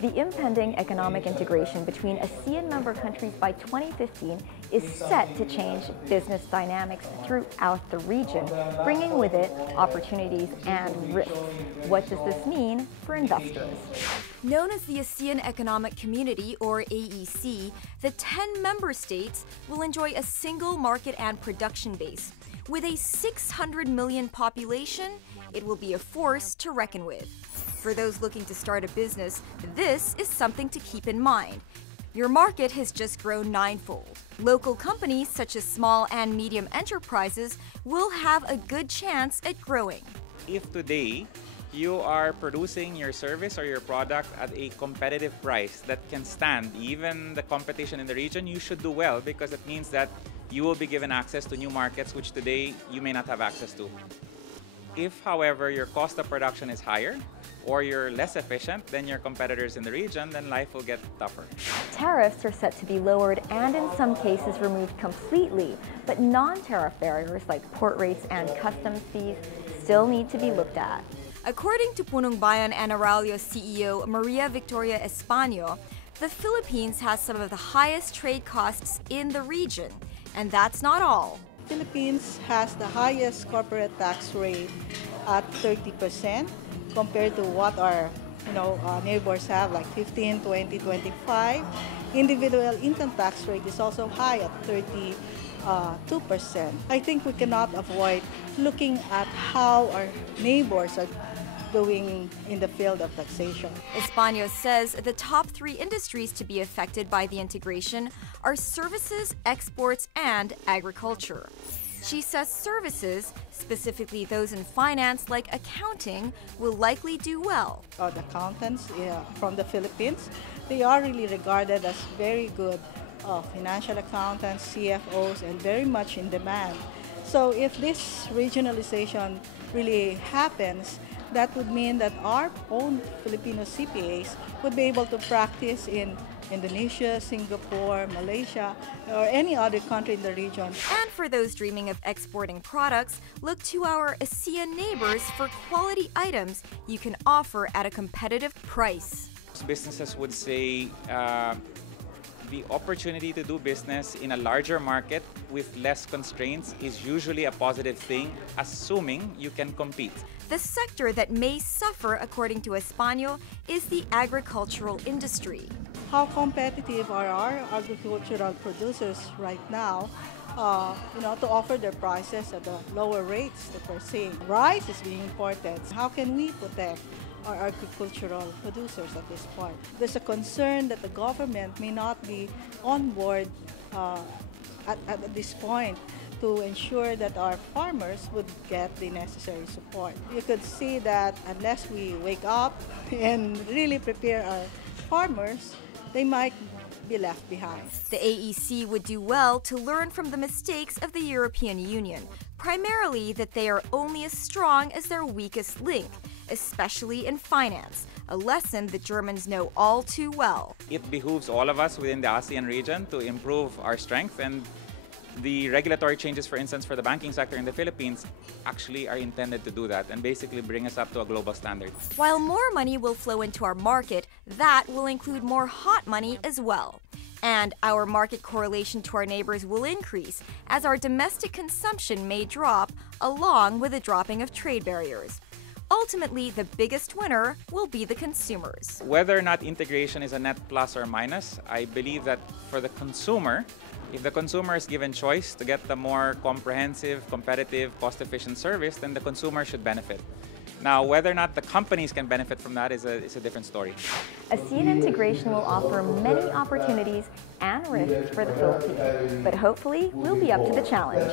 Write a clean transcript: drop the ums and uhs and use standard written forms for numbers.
The impending economic integration between ASEAN member countries by 2015 is set to change business dynamics throughout the region, bringing with it opportunities and risks. What does this mean for investors? Known as the ASEAN Economic Community, or AEC, the 10 member states will enjoy a single market and production base. With a 600 million population, it will be a force to reckon with. For those looking to start a business, this is something to keep in mind. Your market has just grown ninefold. Local companies such as small and medium enterprises will have a good chance at growing. If today you are producing your service or your product at a competitive price that can stand even the competition in the region, you should do well, because it means that you will be given access to new markets which today you may not have access to. If, however, your cost of production is higher or you're less efficient than your competitors in the region, then life will get tougher. Tariffs are set to be lowered and in some cases removed completely, but non-tariff barriers like port rates and customs fees still need to be looked at. According to Punong Bayan and Aralio CEO Maria Victoria Españo, the Philippines has some of the highest trade costs in the region. And that's not all. Philippines has the highest corporate tax rate at 30% compared to what our neighbors have, like 15, 20, 25. Individual income tax rate is also high at 32%. I think we cannot avoid looking at how our neighbors are doing in the field of taxation. Españo says the top 3 industries to be affected by the integration are services, exports, and agriculture. She says services, specifically those in finance like accounting, will likely do well. The accountants from the Philippines, they are really regarded as very good financial accountants, CFOs, and very much in demand. So if this regionalization really happens, that would mean that our own Filipino CPAs would be able to practice in Indonesia, Singapore, Malaysia, or any other country in the region. And for those dreaming of exporting products, look to our ASEAN neighbors for quality items you can offer at a competitive price. Businesses would say the opportunity to do business in a larger market with less constraints is usually a positive thing, assuming you can compete. The sector that may suffer, according to Españo, is the agricultural industry. How competitive are our agricultural producers right now, to offer their prices at the lower rates that we're seeing? Rice is being imported. How can we protect our agricultural producers at this point? There's a concern that the government may not be on board at this point to ensure that our farmers would get the necessary support. You could see that unless we wake up and really prepare our farmers, they might be left behind. The AEC would do well to learn from the mistakes of the European Union, primarily that they are only as strong as their weakest link, especially in finance, a lesson that Germans know all too well. It behooves all of us within the ASEAN region to improve our strength, and the regulatory changes, for instance, for the banking sector in the Philippines actually are intended to do that and basically bring us up to a global standard. While more money will flow into our market, that will include more hot money as well. And our market correlation to our neighbors will increase as our domestic consumption may drop along with the dropping of trade barriers. Ultimately, the biggest winner will be the consumers. Whether or not integration is a net plus or minus, I believe that for the consumer, if the consumer is given choice to get the more comprehensive, competitive, cost-efficient service, then the consumer should benefit. Now, whether or not the companies can benefit from that is a different story. ASEAN integration will offer many opportunities and risks for the Philippines, but hopefully we'll be up to the challenge.